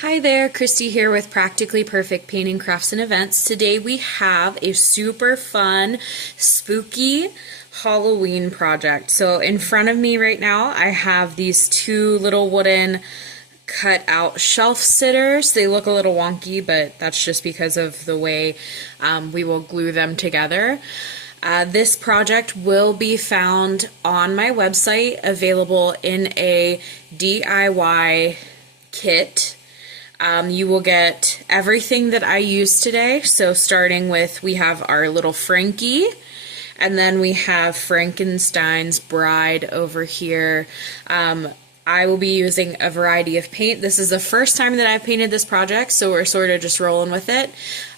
Hi there, Kristy here with Practically Perfect Painting Crafts and Events. Today we have a super fun, spooky Halloween project. So in front of me right now, I have these two little wooden cut out shelf sitters. They look a little wonky, but that's just because of the way we will glue them together. This project will be found on my website, available in a DIY kit. You will get everything that I used today. So starting with, we have our little Frankie, and then we have Frankenstein's bride over here. I will be using a variety of paint. This is the first time that I've painted this project, so we're sort of just rolling with it.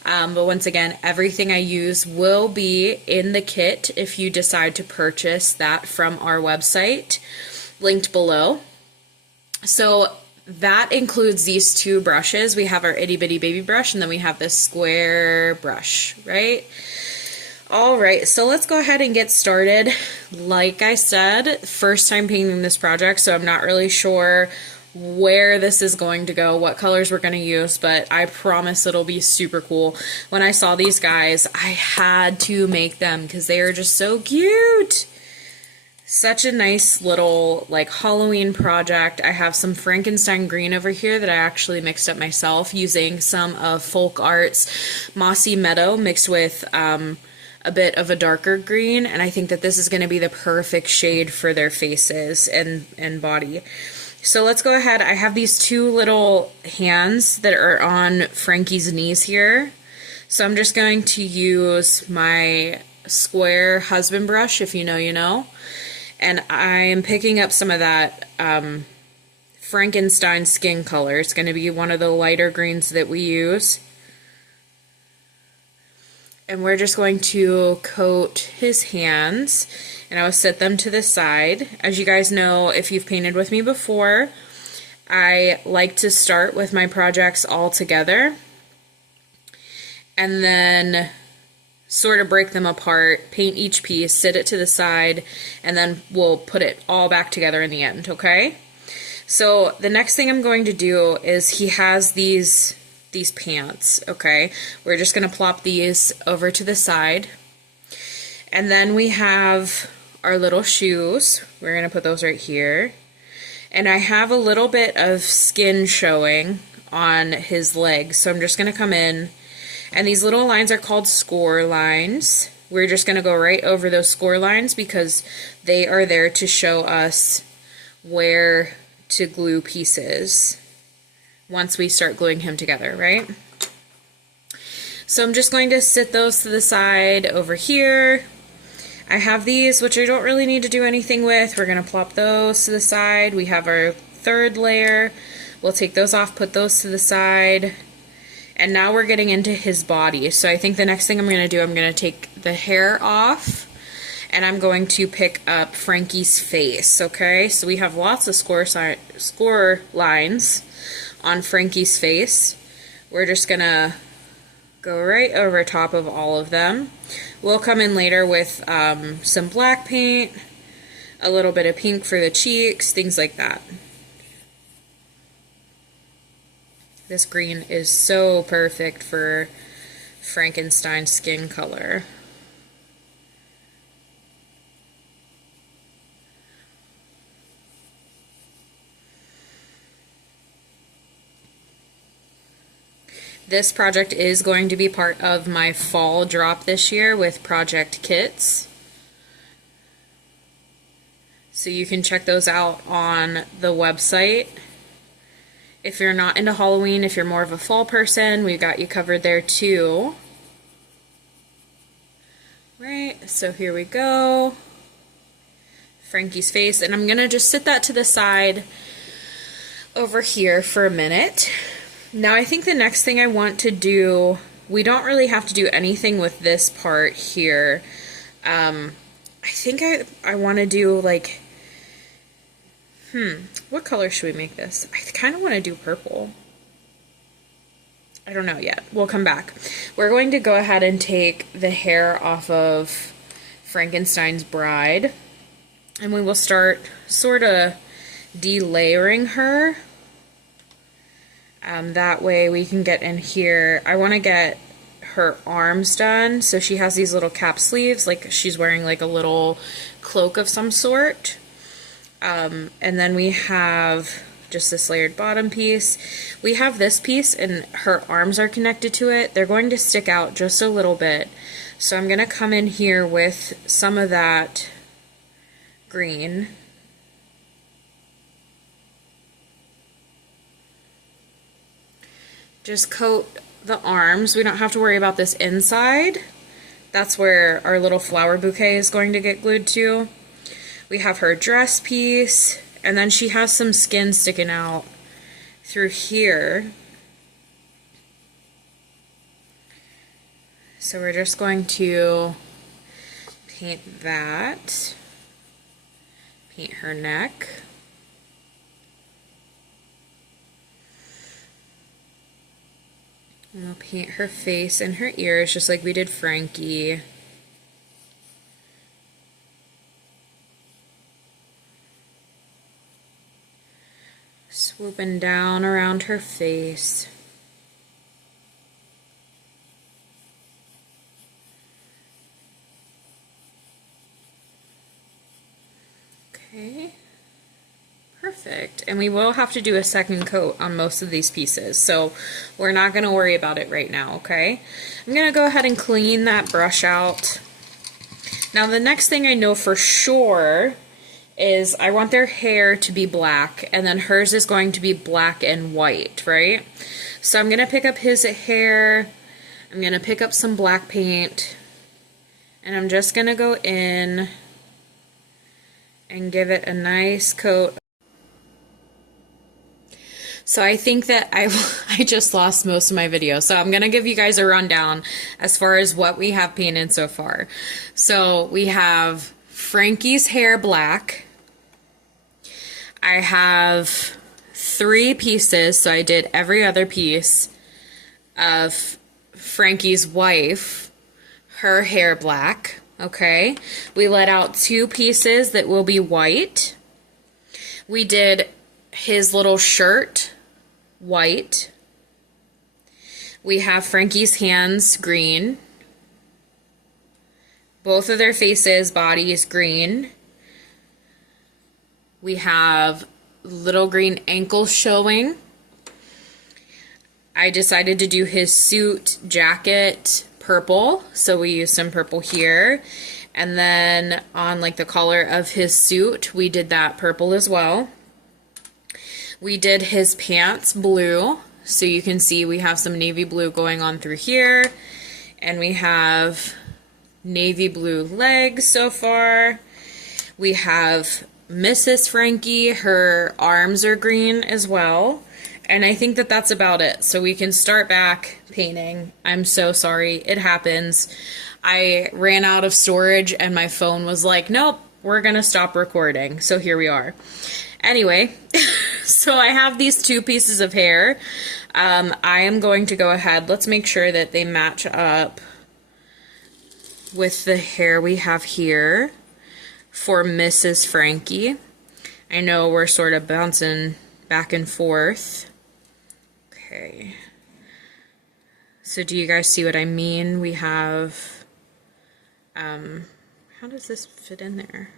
But once again, everything I use will be in the kit if you decide to purchase that from our website, linked below. So that includes these two brushes. We have our itty bitty baby brush, and then we have this square brush, right? All right, so let's go ahead and get started. Like I said, first time painting this project, so I'm not really sure where this is going to go, what colors we're going to use, but I promise it'll be super cool. When I saw these guys, I had to make them because they are just so cute. Such a nice little like Halloween project. I have some Frankenstein green over here that I actually mixed up myself using some of Folk Art's Mossy Meadow mixed with a bit of a darker green, and I think that this is going to be the perfect shade for their faces and body. So let's go ahead. I have these two little hands that are on Frankie's knees here. So I'm just going to use my square husband brush, if you know, you know. And I'm picking up some of that Frankenstein skin color. It's going to be one of the lighter greens that we use. And we're just going to coat his hands, and I will set them to the side. As you guys know, if you've painted with me before, I like to start with my projects all together and then sort of break them apart, paint each piece, sit it to the side, and then we'll put it all back together in the end, okay? So the next thing I'm going to do is he has these pants, okay? We're just going to plop these over to the side. And then we have our little shoes. We're going to put those right here. And I have a little bit of skin showing on his legs, so I'm just going to come in. And these little lines are called score lines. We're just going to go right over those score lines because they are there to show us where to glue pieces once we start gluing him together, right? So I'm just going to sit those to the side over here. I have these, which I don't really need to do anything with. We're going to plop those to the side. We have our third layer. We'll take those off, put those to the side. And now we're getting into his body. So I think the next thing I'm going to do, I'm going to take the hair off, and I'm going to pick up Frankie's face, okay? So we have lots of score lines on Frankie's face. We're just going to go right over top of all of them. We'll come in later with some black paint, a little bit of pink for the cheeks, things like that. This green is so perfect for Frankenstein's skin color. This project is going to be part of my fall drop this year with project kits. So you can check those out on the website. If you're not into Halloween, if you're more of a fall person, we've got you covered there too. Right, so here we go. Frankie's face, and I'm going to just sit that to the side over here for a minute. Now I think the next thing I want to do, we don't really have to do anything with this part here. I think I want to do like, what color should we make this? I kind of want to do purple. I don't know yet. We'll come back. We're going to go ahead and take the hair off of Frankenstein's bride, and we will start sort of delayering her That way we can get in here. I want to get her arms done. So she has these little cap sleeves, like she's wearing like a little cloak of some sort. And then we have just this layered bottom piece. We have this piece and her arms are connected to it. They're going to stick out just a little bit. So I'm going to come in here with some of that green. Just coat the arms. We don't have to worry about this inside. That's where our little flower bouquet is going to get glued to. We have her dress piece, and then she has some skin sticking out through here. So we're just going to paint that. Paint her neck. And we'll paint her face and her ears just like we did Frankie. Swooping down around her face. Okay. Perfect. And we will have to do a second coat on most of these pieces, so we're not going to worry about it right now, okay? I'm going to go ahead and clean that brush out. Now the next thing I know for sure is I want their hair to be black, and then hers is going to be black and white, right? So I'm going to pick up his hair, I'm going to pick up some black paint, and I'm just going to go in and give it a nice coat. So I think that I just lost most of my video. So I'm going to give you guys a rundown as far as what we have painted so far. So we have Frankie's hair black. I have 3 pieces, so I did every other piece of Frankie's wife, her hair black, okay? We let out 2 pieces that will be white. We did his little shirt white. We have Frankie's hands green. Both of their faces, bodies green. We have little green ankles showing. I decided to do his suit jacket purple, so we used some purple here. And then on like the collar of his suit, we did that purple as well. We did his pants blue, so you can see we have some navy blue going on through here, and we have navy blue legs so far. We have Mrs. Frankie, her arms are green as well, and I think that that's about it. So we can start back painting. I'm so sorry, it happens. I ran out of storage and my phone was like, nope, we're gonna stop recording. So here we are. Anyway, so I have these 2 pieces of hair. I am going to go ahead, let's make sure that they match up with the hair we have here for Mrs. Frankie. I know we're sort of bouncing back and forth. Okay. So do you guys see what I mean? We have, how does this fit in there?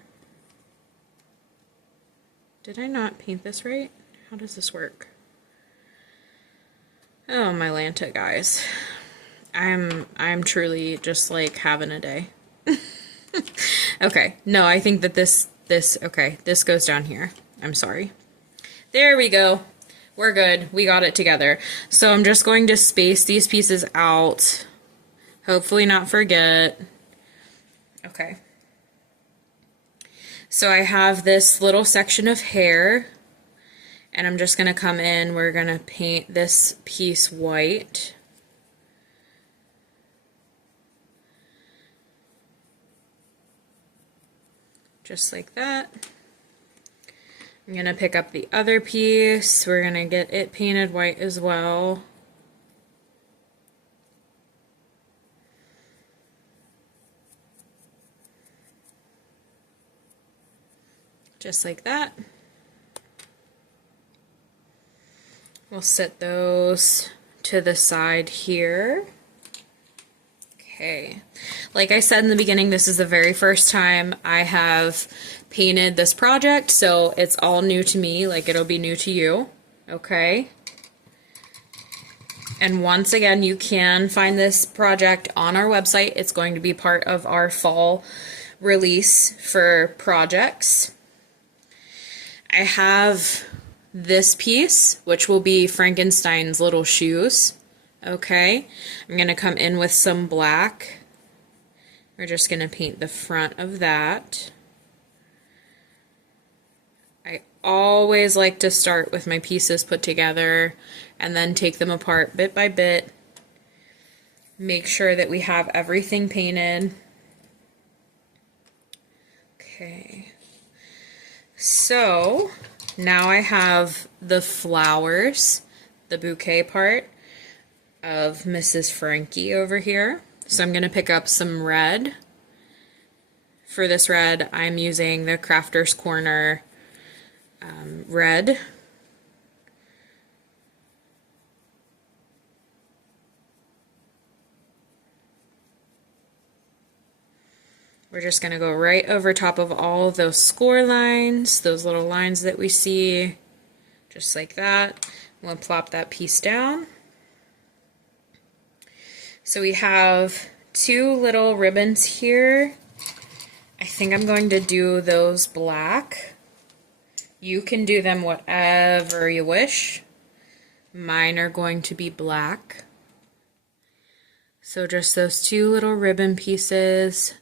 Did I not paint this right? How does this work? Oh, my Lanta, guys. I'm truly just like having a day. Okay, no, I think that this goes down here. I'm sorry. There we go. We're good. We got it together. So I'm just going to space these pieces out. Hopefully not forget. Okay. So I have this little section of hair, and I'm just going to come in, we're going to paint this piece white. Just like that. I'm going to pick up the other piece, we're going to get it painted white as well. Just like that. We'll set those to the side here. Okay, like I said in the beginning, this is the very first time I have painted this project, so it's all new to me, like it'll be new to you, okay? And once again, you can find this project on our website. It's going to be part of our fall release for projects. I have this piece, which will be Frankenstein's little shoes. Okay, I'm going to come in with some black. We're just going to paint the front of that. I always like to start with my pieces put together and then take them apart bit by bit. Make sure that we have everything painted. Okay, so now I have the flowers, the bouquet part of Mrs. Frankie over here. So I'm going to pick up some red. For this red, I'm using the Crafter's Corner red. We're just going to go right over top of all of those score lines, those little lines that we see, just like that. We'll plop that piece down. So we have two little ribbons here. I think I'm going to do those black. You can do them whatever you wish. Mine are going to be black. So just those two little ribbon pieces.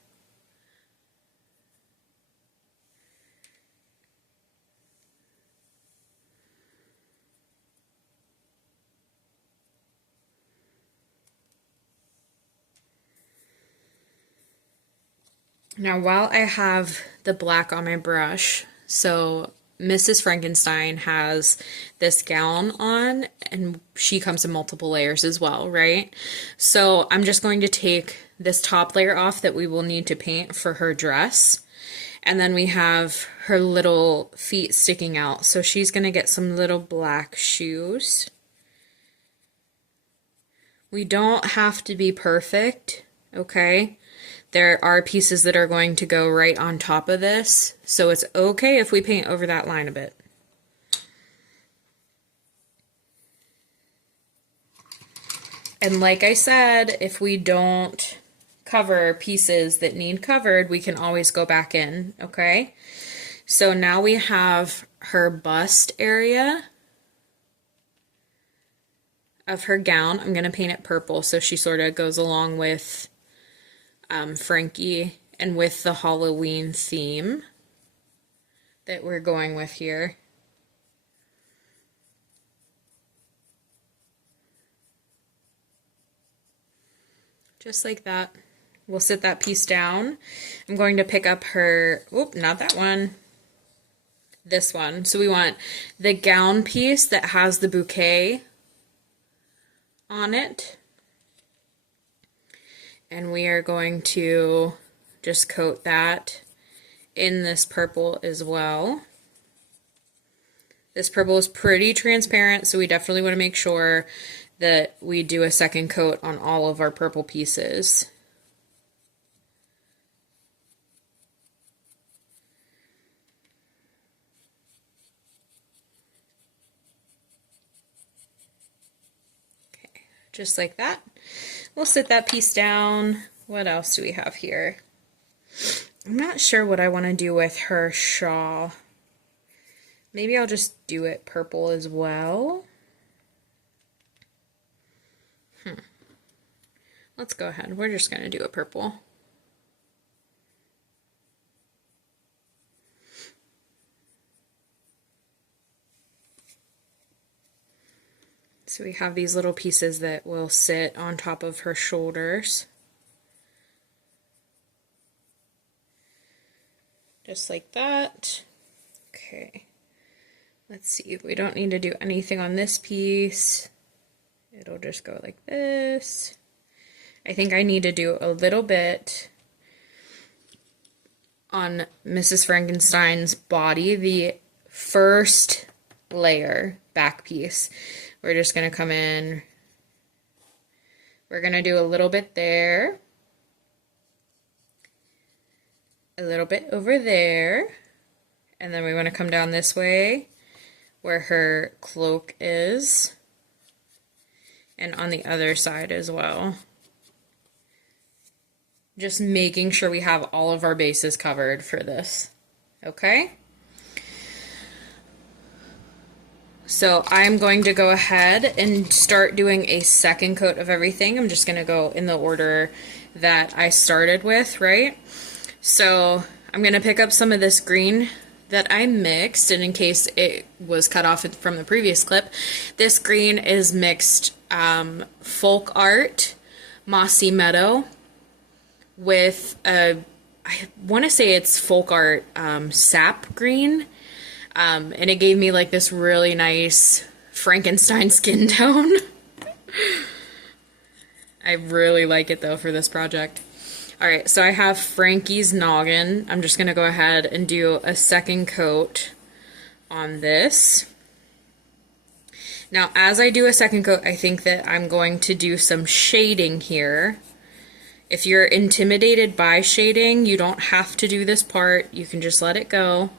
Now while I have the black on my brush, so Mrs. Frankenstein has this gown on and she comes in multiple layers as well, right? So I'm just going to take this top layer off that we will need to paint for her dress. And then we have her little feet sticking out. So she's going to get some little black shoes. We don't have to be perfect, okay? There are pieces that are going to go right on top of this, so it's okay if we paint over that line a bit. And like I said, if we don't cover pieces that need covered, we can always go back in, okay? So now we have her bust area of her gown. I'm going to paint it purple so she sort of goes along with Frankie and with the Halloween theme that we're going with here. Just like that. We'll sit that piece down. I'm going to pick up her, oop, not that one, this one. So we want the gown piece that has the bouquet on it. And we are going to just coat that in this purple as well. This purple is pretty transparent, so we definitely want to make sure that we do a second coat on all of our purple pieces. Okay, just like that. We'll sit that piece down. What else do we have here? I'm not sure what I want to do with her shawl. Maybe I'll just do it purple as well. Let's go ahead. We're just going to do a purple. So we have these little pieces that will sit on top of her shoulders. Just like that. Okay. Let's see. We don't need to do anything on this piece. It'll just go like this. I think I need to do a little bit on Mrs. Frankenstein's body, the first layer back piece. We're just going to come in. We're going to do a little bit there. A little bit over there. And then we want to come down this way where her cloak is. And on the other side as well. Just making sure we have all of our bases covered for this. Okay? So I'm going to go ahead and start doing a second coat of everything. I'm just going to go in the order that I started with, right? So I'm going to pick up some of this green that I mixed, and in case it was cut off from the previous clip, this green is mixed folk art, mossy meadow, with I want to say it's folk art sap green. And it gave me like this really nice Frankenstein skin tone. I really like it though for this project. Alright, so I have Frankie's noggin. I'm just going to go ahead and do a second coat on this. Now, as I do a second coat, I think that I'm going to do some shading here. If you're intimidated by shading, you don't have to do this part. You can just let it go.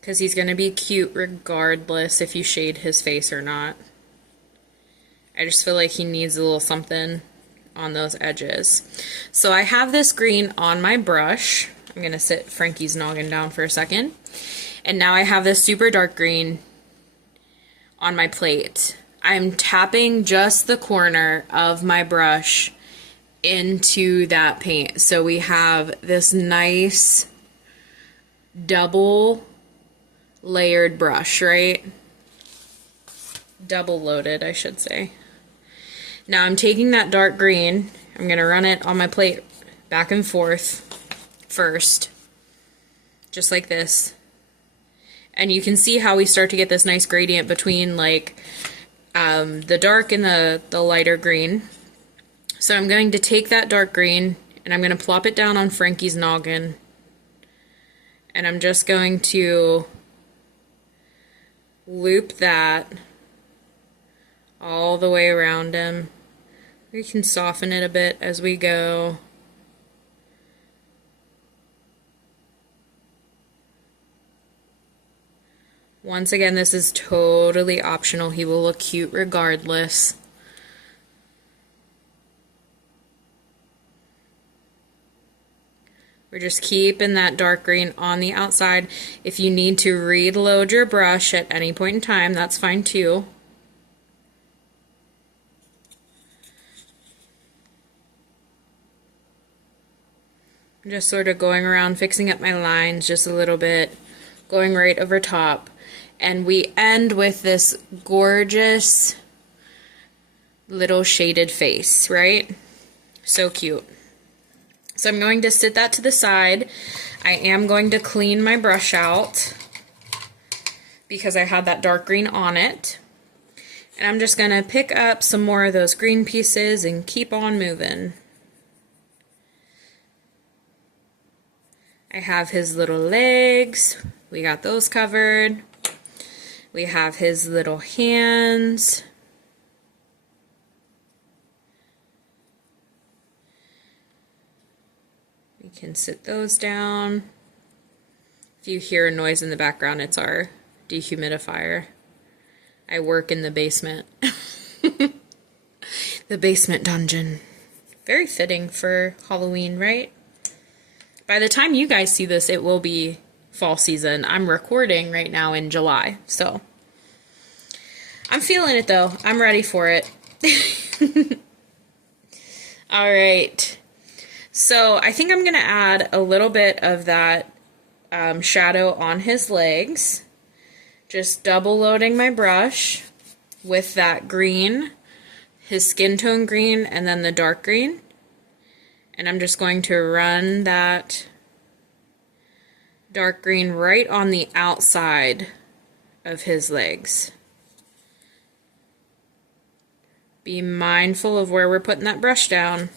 Because he's going to be cute regardless if you shade his face or not. I just feel like he needs a little something on those edges. So I have this green on my brush. I'm going to sit Frankie's noggin down for a second. And now I have this super dark green on my plate. I'm tapping just the corner of my brush into that paint. So we have this nice double layered brush, right? Double loaded, I should say. Now I'm taking that dark green, I'm going to run it on my plate back and forth first, just like this. And you can see how we start to get this nice gradient between like the dark and the lighter green. So I'm going to take that dark green and I'm going to plop it down on Frankie's noggin. And I'm just going to loop that all the way around him. We can soften it a bit as we go. Once again, this is totally optional. He will look cute regardless. We're just keeping that dark green on the outside. If you need to reload your brush at any point in time, that's fine too. I'm just sort of going around, fixing up my lines just a little bit, going right over top. And we end with this gorgeous little shaded face, right? So cute. So I'm going to sit that to the side. I am going to clean my brush out because I had that dark green on it. And I'm just going to pick up some more of those green pieces and keep on moving. I have his little legs. We got those covered. We have his little hands. We can sit those down. If you hear a noise in the background, it's our dehumidifier. I work in the basement. The basement dungeon. Very fitting for Halloween, right? By the time you guys see this, it will be fall season. I'm recording right now in July, so I'm feeling it though. I'm ready for it. All right. So I think I'm going to add a little bit of that shadow on his legs. Just double loading my brush with that green, his skin tone green, and then the dark green. And I'm just going to run that dark green right on the outside of his legs. Be mindful of where we're putting that brush down.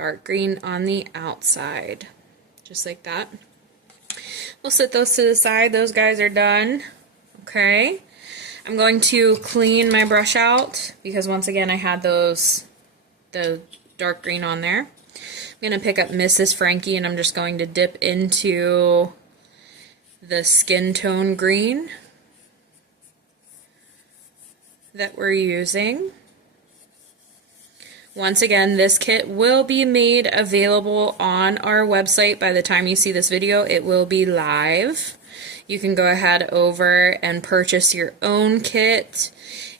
dark green on the outside, just like that. We'll set those to the side. Those guys are done. Okay. I'm going to clean my brush out because once again I had the dark green on there. I'm going to pick up Mrs. Frankie and I'm just going to dip into the skin tone green that we're using. Once again, this kit will be made available on our website. By the time you see this video, it will be live. You can go ahead over and purchase your own kit.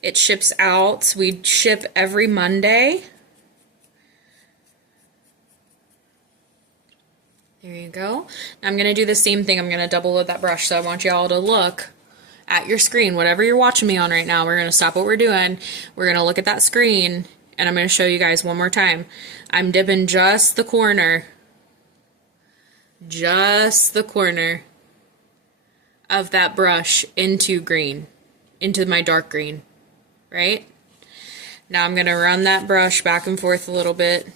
It ships out. We ship every Monday. There you go. I'm going to do the same thing. I'm going to double load that brush, so I want you all to look at your screen. Whatever you're watching me on right now, we're going to stop what we're doing. We're going to look at that screen, and I'm going to show you guys one more time. I'm dipping just the corner of that brush into green, into my dark green, right? Now I'm going to run that brush back and forth a little bit.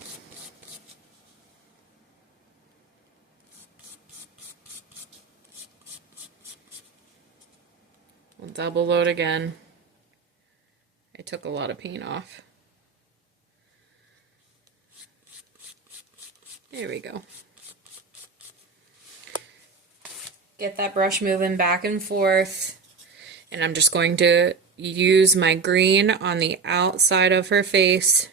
We'll double load again. I took a lot of paint off. There we go. Get that brush moving back and forth, and I'm just going to use my green on the outside of her face.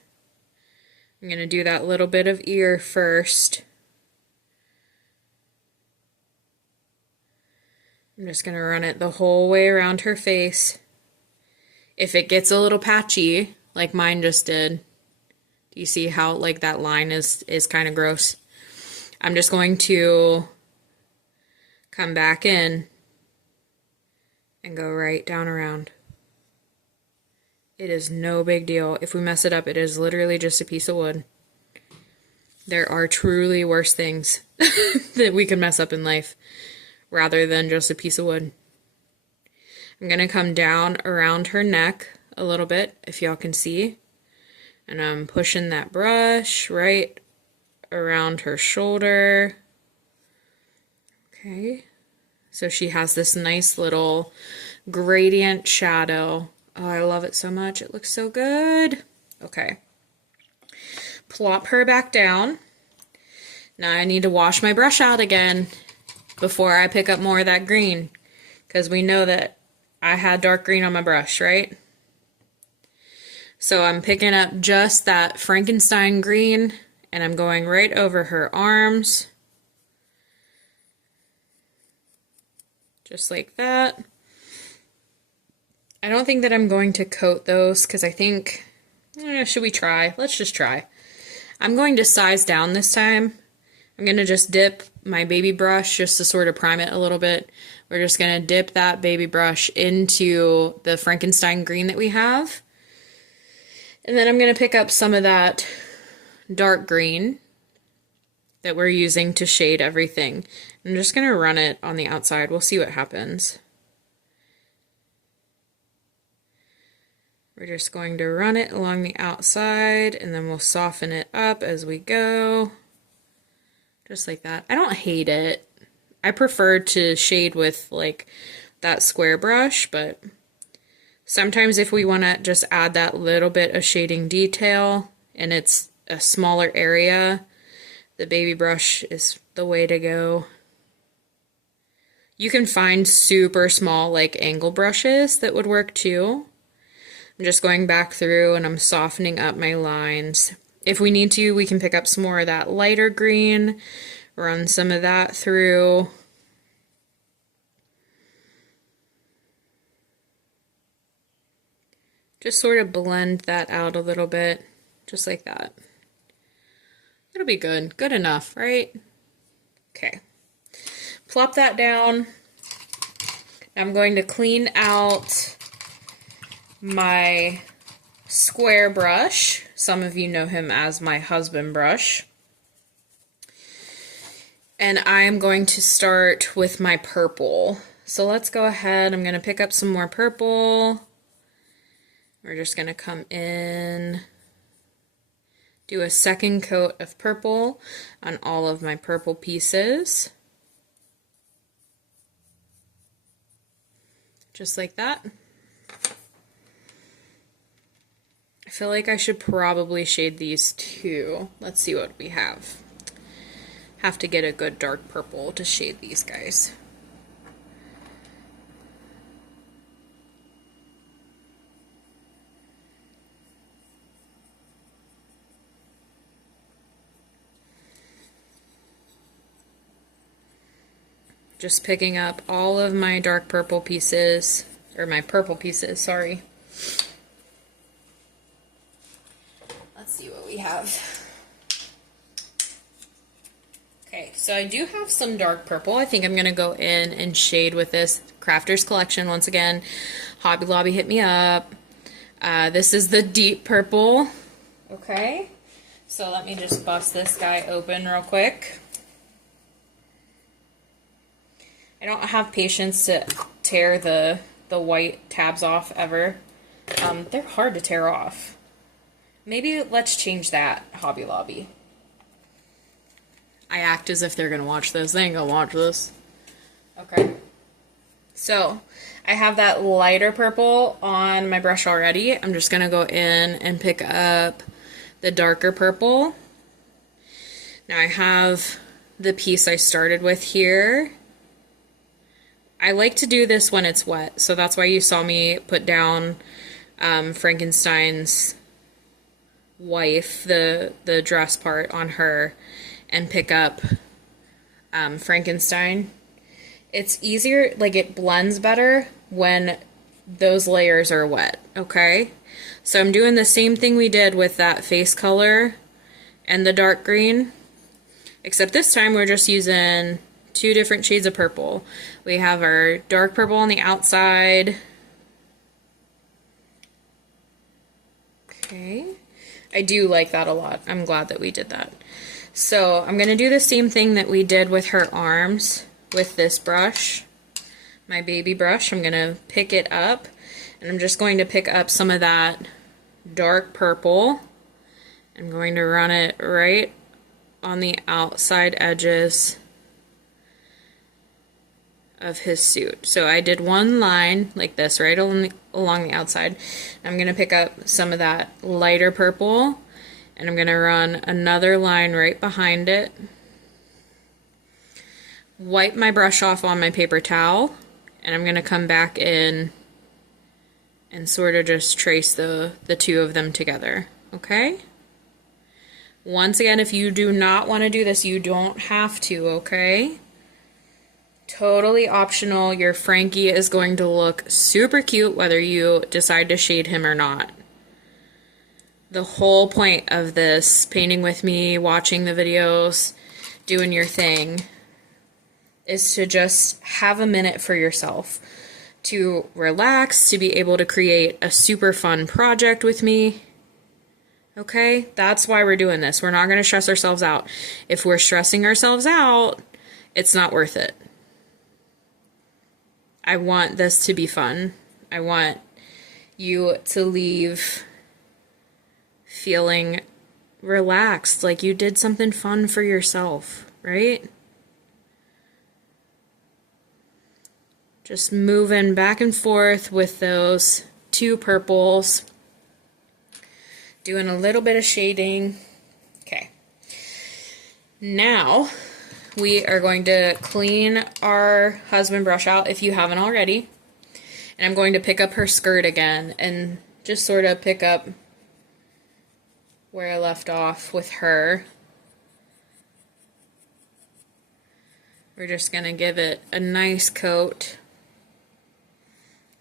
I'm going to do that little bit of ear first. I'm just going to run it the whole way around her face. If it gets a little patchy, like mine just did, do you see how like that line is kind of gross? I'm just going to come back in and go right down around. It is no big deal. If we mess it up, it is literally just a piece of wood. There are truly worse things that we can mess up in life rather than just a piece of wood. I'm going to come down around her neck a little bit, if y'all can see. And I'm pushing that brush right around her shoulder. Okay. So she has this nice little gradient shadow. Oh, I love it so much. It looks so good. Okay. Plop her back down. Now I need to wash my brush out again before I pick up more of that green, because we know that I had dark green on my brush, right? So I'm picking up just that Frankenstein green and I'm going right over her arms. Just like that. I don't think that I'm going to coat those because I think, should we try? Let's just try. I'm going to size down this time. I'm going to just dip my baby brush just to sort of prime it a little bit. We're just going to dip that baby brush into the Frankenstein green that we have. And then I'm going to pick up some of that dark green that we're using to shade everything. I'm just going to run it on the outside. We'll see what happens. We're just going to run it along the outside and then we'll soften it up as we go. Just like that. I don't hate it. I prefer to shade with like that square brush, but sometimes if we want to just add that little bit of shading detail and it's a smaller area, the baby brush is the way to go. You can find super small like angle brushes that would work too. I'm just going back through and I'm softening up my lines. If we need to, we can pick up some more of that lighter green, run some of that through. Just sort of blend that out a little bit, just like that. It'll be good. Good enough, right? Okay. Plop that down. I'm going to clean out my square brush. Some of you know him as my husband brush. And I am going to start with my purple. So let's go ahead. I'm going to pick up some more purple. We're just going to come in, do a second coat of purple on all of my purple pieces. Just like that. I feel like I should probably shade these too. Let's see what we have. Have to get a good dark purple to shade these guys. Just picking up all of my dark purple pieces, or my purple pieces, sorry. Let's see what we have. Okay, so I do have some dark purple. I think I'm going to go in and shade with this Crafters Collection once again. Hobby Lobby hit me up. This is the deep purple. Okay, so let me just bust this guy open real quick. I don't have patience to tear the white tabs off ever. They're hard to tear off. Maybe let's change that, Hobby Lobby. I act as if they're going to watch this. They ain't going to watch this. Okay. So, I have that lighter purple on my brush already. I'm just going to go in and pick up the darker purple. Now I have the piece I started with here. I like to do this when it's wet, so that's why you saw me put down Frankenstein's wife, the dress part on her, and pick up Frankenstein. It's easier, like it blends better when those layers are wet, okay? So I'm doing the same thing we did with that face color and the dark green, except this time we're just using 2 different shades of purple. We have our dark purple on the outside. Okay. I do like that a lot. I'm glad that we did that. So I'm going to do the same thing that we did with her arms with this brush, my baby brush. I'm going to pick it up, and I'm just going to pick up some of that dark purple. I'm going to run it right on the outside edges of his suit. So I did one line like this right along the outside. I'm going to pick up some of that lighter purple, and I'm going to run another line right behind it. Wipe my brush off on my paper towel, and I'm going to come back in and sort of just trace the 2 of them together. Okay? Once again, if you do not want to do this, you don't have to, okay? Totally optional. Your Frankie is going to look super cute whether you decide to shade him or not. The whole point of this, painting with me, watching the videos, doing your thing, is to just have a minute for yourself, to relax, to be able to create a super fun project with me. Okay? That's why we're doing this. We're not going to stress ourselves out. If we're stressing ourselves out, it's not worth it. I want this to be fun. I want you to leave feeling relaxed, like you did something fun for yourself, right? Just moving back and forth with those 2 purples, doing a little bit of shading. Okay. Now we are going to clean our husband brush out if you haven't already. And I'm going to pick up her skirt again and just sort of pick up where I left off with her. We're just going to give it a nice coat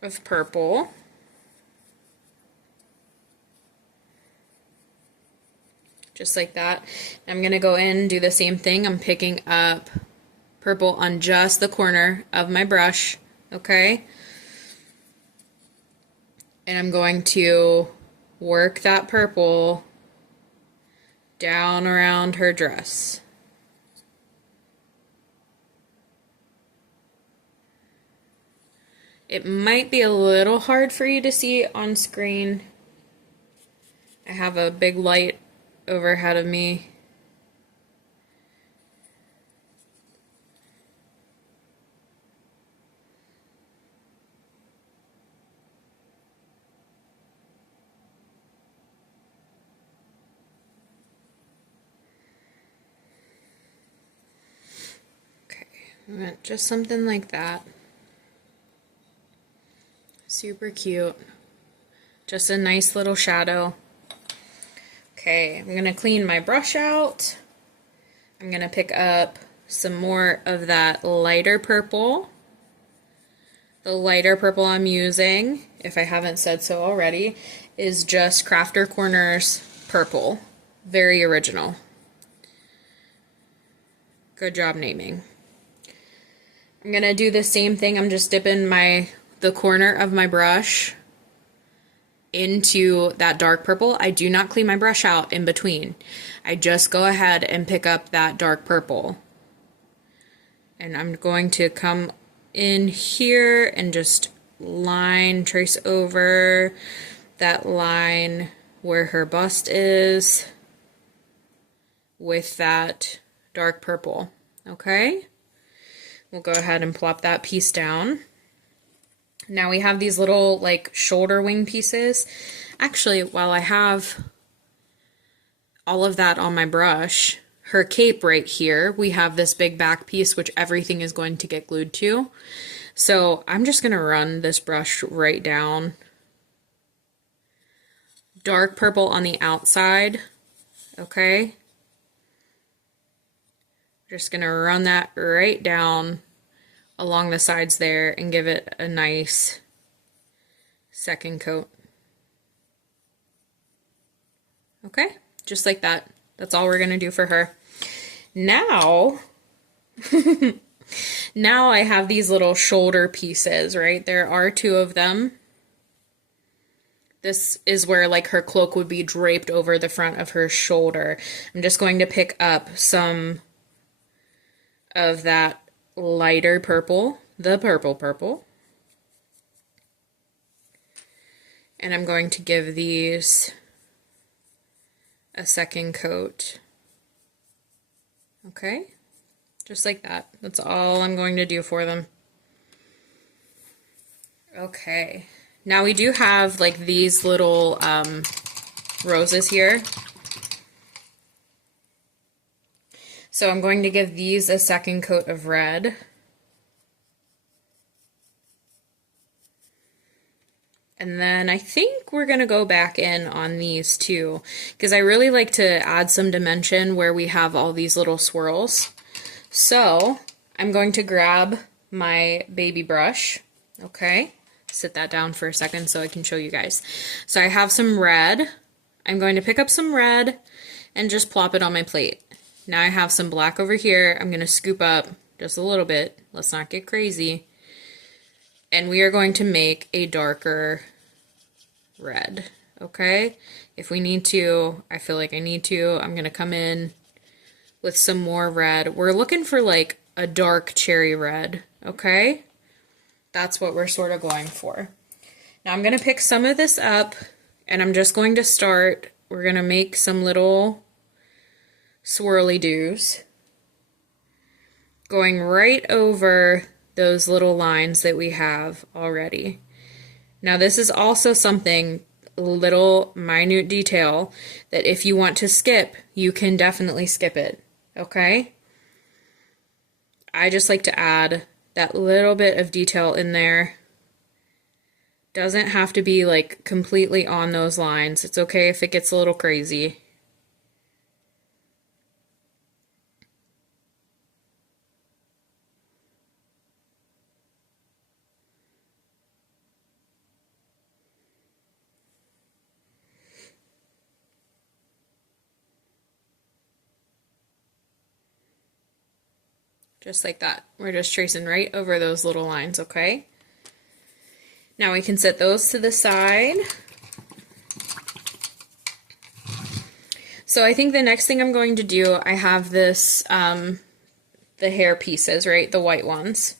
of purple. Just like that. I'm going to go in and do the same thing. I'm picking up purple on just the corner of my brush, okay? And I'm going to work that purple down around her dress. It might be a little hard for you to see on screen. I have a big light overhead of me. Okay, just something like that. Super cute. Just a nice little shadow. Okay, I'm going to clean my brush out. I'm going to pick up some more of that lighter purple. The lighter purple I'm using, if I haven't said so already, is just Crafter Corners purple. Very original. Good job naming. I'm going to do the same thing. I'm just dipping the corner of my brush into that dark purple. I do not clean my brush out in between. I just go ahead and pick up that dark purple. And I'm going to come in here and just trace over that line where her bust is with that dark purple. Okay? We'll go ahead and plop that piece down. Now we have these little like shoulder wing pieces. Actually, while I have all of that on my brush, her cape right here, we have this big back piece which everything is going to get glued to. So I'm just going to run this brush right down. Dark purple on the outside, okay? Just going to run that right down along the sides there and give it a nice second coat. Okay, just like that. That's all we're going to do for her. Now, now I have these little shoulder pieces, right? There are two of them. This is where like her cloak would be draped over the front of her shoulder. I'm just going to pick up some of that lighter purple, the purple, and I'm going to give these a second coat. Okay, just like that. That's all I'm going to do for them. Okay, now we do have like these little roses here. So I'm going to give these a second coat of red. And then I think we're going to go back in on these too, because I really like to add some dimension where we have all these little swirls. So I'm going to grab my baby brush, okay? Sit that down for a second so I can show you guys. So I have some red. I'm going to pick up some red and just plop it on my plate. Now I have some black over here. I'm going to scoop up just a little bit. Let's not get crazy. And we are going to make a darker red, okay? If we need to, I feel like I need to, I'm going to come in with some more red. We're looking for like a dark cherry red, okay? That's what we're sort of going for. Now I'm going to pick some of this up and I'm just going to start, we're going to make some little swirly-doos going right over those little lines that we have already. Now this is also something, a little minute detail, that if you want to skip, you can definitely skip it, okay? I just like to add that little bit of detail in there. Doesn't have to be like completely on those lines. It's okay if it gets a little crazy. Just like that. We're just tracing right over those little lines, okay? Now we can set those to the side. So I think the next thing I'm going to do, I have this, the hair pieces, right? The white ones.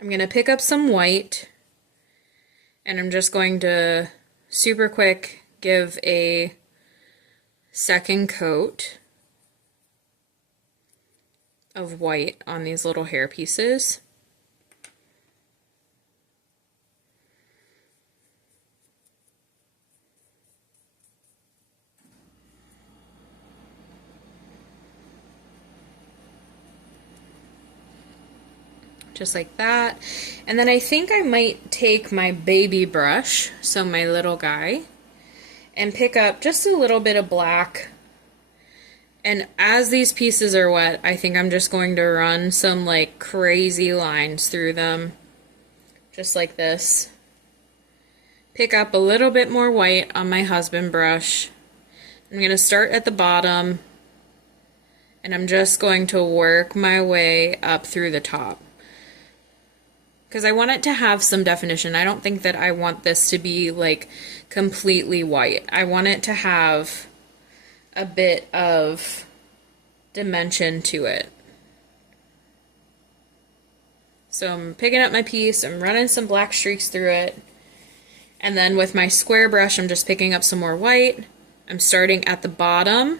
I'm going to pick up some white and I'm just going to super quick give a second coat of white on these little hair pieces. Just like that. And then I think I might take my baby brush, so my little guy, and pick up just a little bit of black. And as these pieces are wet, I think I'm just going to run some like crazy lines through them. Just like this. Pick up a little bit more white on my husband brush. I'm going to start at the bottom, and I'm just going to work my way up through the top. Because I want it to have some definition. I don't think that I want this to be like completely white. I want it to have a bit of dimension to it. So I'm picking up my piece, I'm running some black streaks through it, and then with my square brush I'm just picking up some more white. I'm starting at the bottom,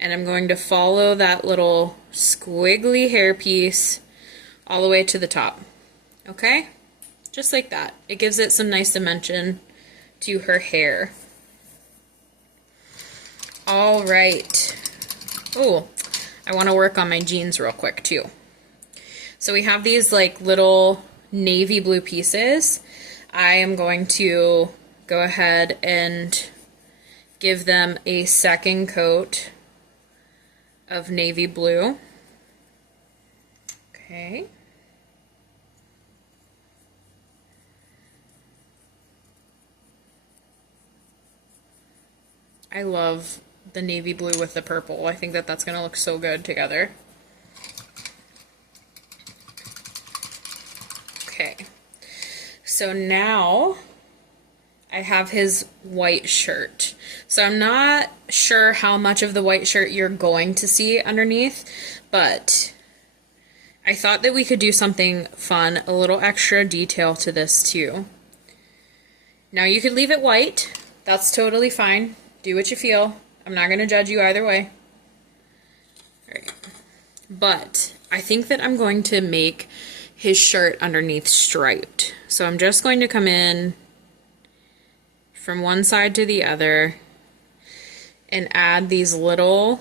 and I'm going to follow that little squiggly hair piece all the way to the top. Okay? Just like that. It gives it some nice dimension to her hair. All right. Oh, I want to work on my jeans real quick too. So we have these like little navy blue pieces. I am going to go ahead and give them a second coat of navy blue. Okay. I love the navy blue with the purple. I think that that's going to look so good together. Okay. So now I have his white shirt. So I'm not sure how much of the white shirt you're going to see underneath, but I thought that we could do something fun, a little extra detail to this too. Now you could leave it white. That's totally fine. Do what you feel. I'm not going to judge you either way. All right. But I think that I'm going to make his shirt underneath striped. So I'm just going to come in from one side to the other and add these little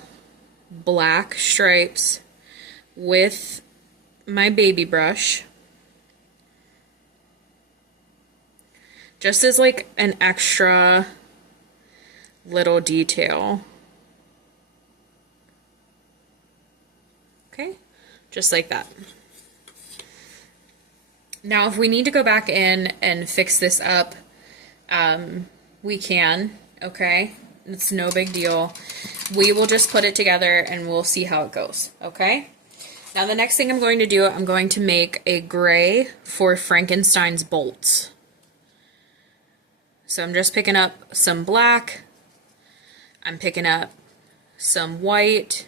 black stripes with my baby brush. Just as like an extra little detail. Okay, just like that. Now if we need to go back in and fix this up, we can, okay? It's no big deal. We will just put it together and we'll see how it goes, okay? Now the next thing I'm going to do, I'm going to make a gray for Frankenstein's bolts. So I'm just picking up some black, I'm picking up some white,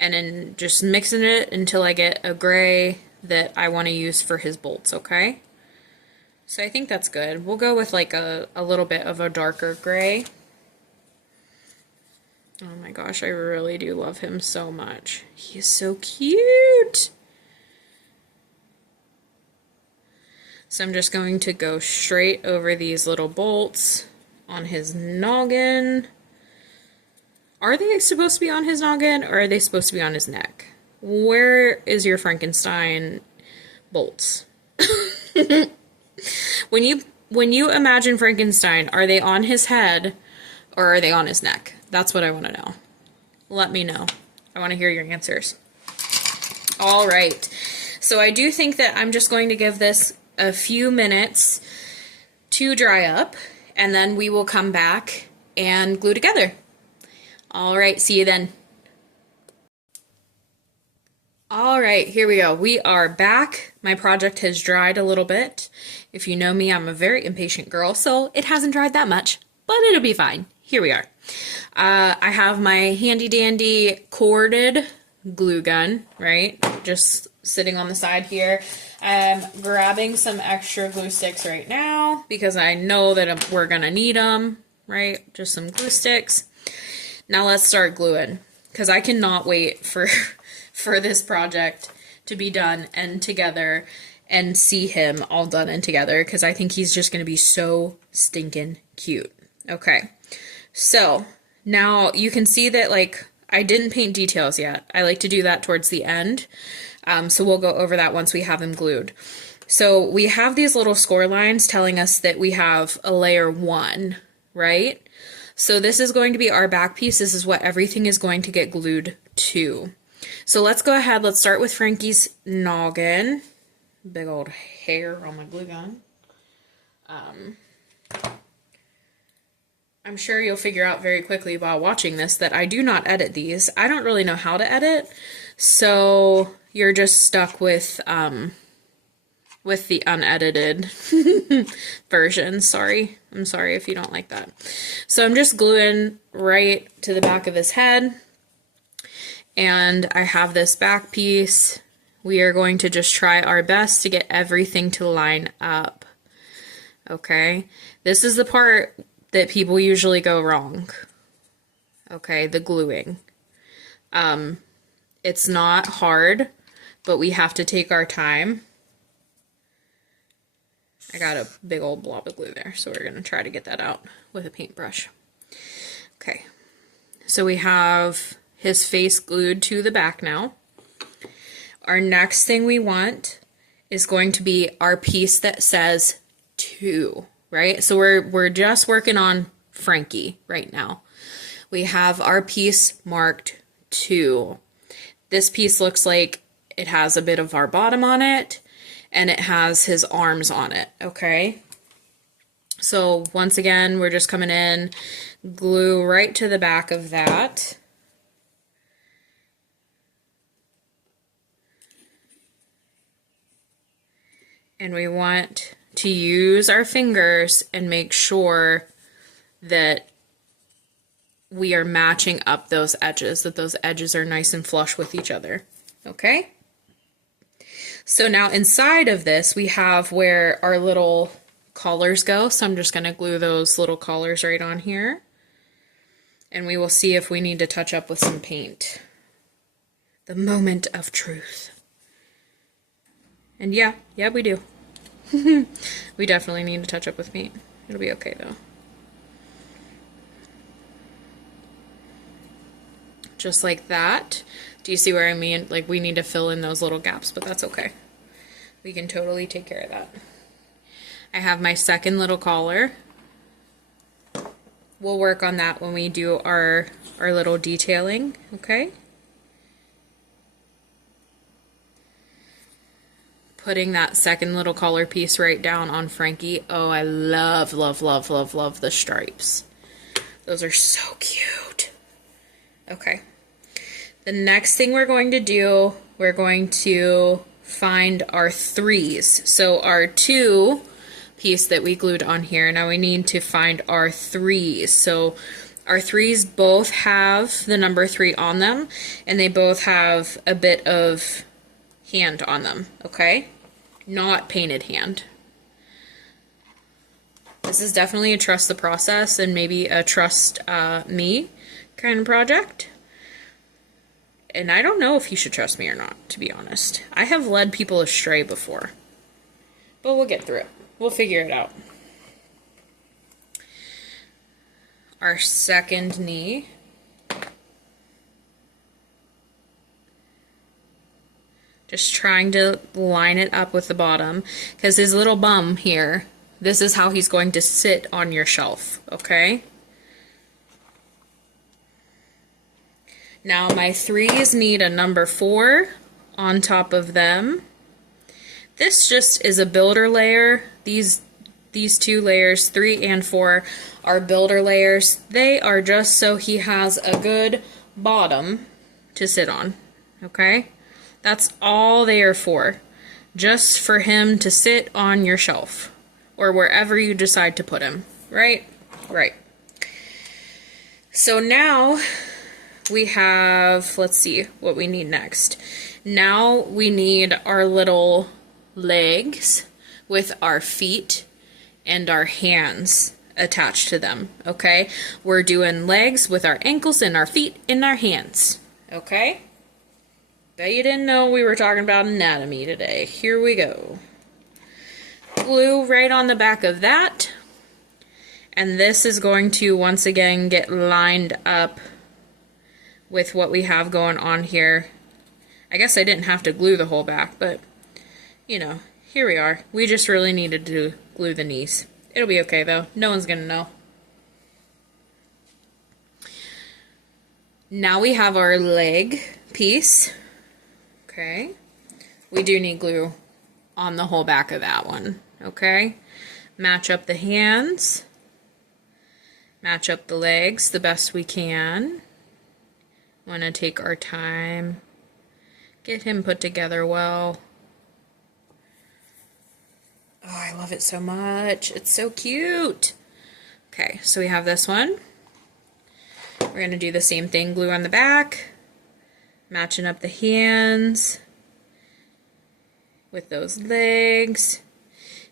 and then just mixing it until I get a gray that I want to use for his bolts, okay? So I think that's good. We'll go with like a little bit of a darker gray. Oh my gosh, I really do love him so much. He is so cute! So I'm just going to go straight over these little bolts on his noggin. Are they supposed to be on his noggin, or are they supposed to be on his neck? Where is your Frankenstein bolts? When you imagine Frankenstein, are they on his head, or are they on his neck? That's what I want to know. Let me know. I want to hear your answers. All right. So I do think that I'm just going to give this a few minutes to dry up, and then we will come back and glue together. All right, see you then. All right, here we go. We are back. My project has dried a little bit. If you know me, I'm a very impatient girl, so it hasn't dried that much, but it'll be fine. Here we are. I have my handy dandy corded glue gun, right? Just sitting on the side here. I'm grabbing some extra glue sticks right now because I know that we're gonna need them, right? Just some glue sticks. Now let's start gluing, because I cannot wait for for this project to be done and together and see him all done and together, because I think he's just going to be so stinking cute. Okay, so now you can see that, like, I didn't paint details yet. I like to do that towards the end, so we'll go over that once we have him glued. So we have these little score lines telling us that we have a layer 1, right? So this is going to be our back piece. This is what everything is going to get glued to. So let's go ahead. Let's start with Frankie's noggin. Big old hair on my glue gun. I'm sure you'll figure out very quickly while watching this that I do not edit these. I don't really know how to edit, so you're just stuck with the unedited version. Sorry. I'm sorry if you don't like that. So I'm just gluing right to the back of his head. And I have this back piece. We are going to just try our best to get everything to line up. Okay. This is the part that people usually go wrong. Okay, the gluing. It's not hard, but we have to take our time. I got a big old blob of glue there, so we're going to try to get that out with a paintbrush. Okay, so we have his face glued to the back now. Our next thing we want is going to be our piece that says 2, right? So we're just working on Frankie right now. We have our piece marked 2. This piece looks like it has a bit of our bottom on it, and it has his arms on it, okay? So once again, we're just coming in, glue right to the back of that. And we want to use our fingers and make sure that we are matching up those edges, that those edges are nice and flush with each other, okay? So now inside of this, we have where our little collars go. So I'm just going to glue those little collars right on here. And we will see if we need to touch up with some paint. The moment of truth. And yeah, we do. We definitely need to touch up with paint. It'll be okay though. Just like that. Do you see where I mean? Like, we need to fill in those little gaps, but that's okay. We can totally take care of that. I have my second little collar. We'll work on that when we do our little detailing, okay? Putting that second little collar piece right down on Frankie. Oh, I love, love, love, love, love the stripes. Those are so cute. Okay. The next thing we're going to do, we're going to find our 3s. So our 2 piece that we glued on here, now we need to find our 3s. So our 3s both have the number 3 on them, and they both have a bit of hand on them, okay? Not painted hand. This is definitely a trust the process and maybe a trust me kind of project. And I don't know if you should trust me or not, to be honest. I have led people astray before. But we'll get through it. We'll figure it out. Our second knee. Just trying to line it up with the bottom. Because his little bum here, this is how he's going to sit on your shelf, okay? Now my 3s need a number 4 on top of them. This just is a builder layer. These 2 layers, 3 and 4, are builder layers. They are just so he has a good bottom to sit on, okay? That's all they are for. Just for him to sit on your shelf or wherever you decide to put him, right? Right. So now we have, let's see what we need next. Now we need our little legs with our feet and our hands attached to them, okay? We're doing legs with our ankles and our feet and our hands, okay? Bet you didn't know we were talking about anatomy today. Here we go. Glue right on the back of that. And this is going to once again get lined up with what we have going on here. I guess I didn't have to glue the whole back, but you know, here we are. We just really needed to glue the knees. It'll be okay though. No one's gonna know. Now we have our leg piece. Okay. We do need glue on the whole back of that one. Okay. Match up the hands. Match up the legs the best we can. Want to take our time. Get him put together well. Oh, I love it so much. It's so cute. Okay, so we have this one. We're going to do the same thing. Glue on the back. Matching up the hands with those legs.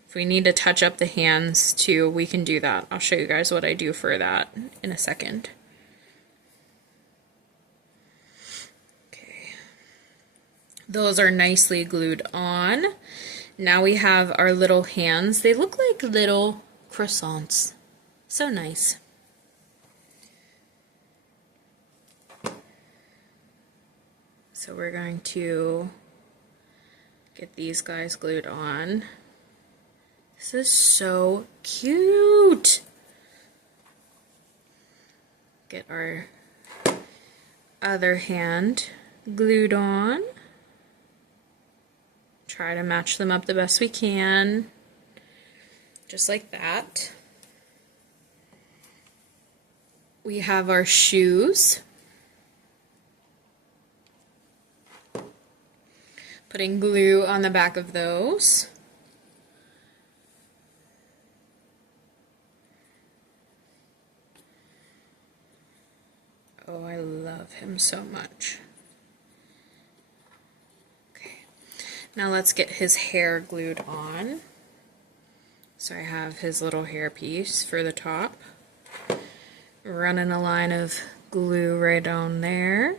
If we need to touch up the hands too, we can do that. I'll show you guys what I do for that in a second. Okay. Those are nicely glued on. Now we have our little hands. They look like little croissants. So nice. So we're going to get these guys glued on. This is so cute. Get our other hand glued on. Try to match them up the best we can. Just like that. We have our shoes. Putting glue on the back of those. Oh, I love him so much. Okay, now let's get his hair glued on. So I have his little hair piece for the top. Running a line of glue right on there.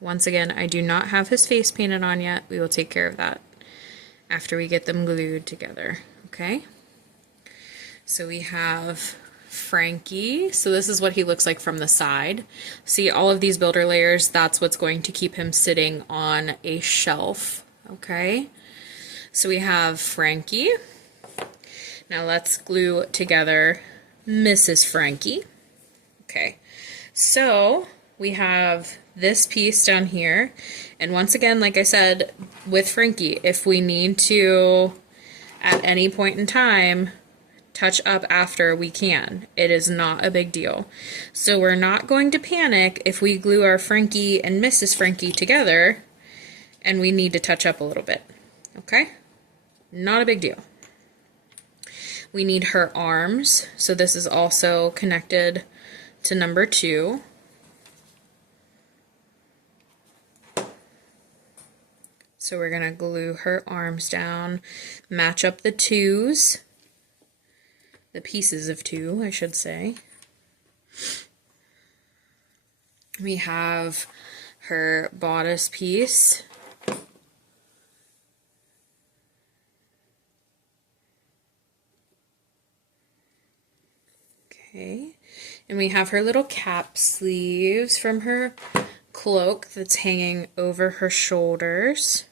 Once again, I do not have his face painted on yet. We will take care of that after we get them glued together, okay? So we have Frankie. So this is what he looks like from the side. See all of these builder layers, that's what's going to keep him sitting on a shelf, okay? So we have Frankie. Now let's glue together Mrs. Frankie. Okay, so we have this piece down here, and once again, like I said, with Frankie, if we need to, at any point in time, touch up after, we can. It is not a big deal. So we're not going to panic if we glue our Frankie and Mrs. Frankie together and we need to touch up a little bit. Okay? Not a big deal. We need her arms. So this is also connected to number 2. So we're going to glue her arms down, match up the 2s. The pieces of 2, I should say. We have her bodice piece. Okay, and we have her little cap sleeves from her cloak that's hanging over her shoulders.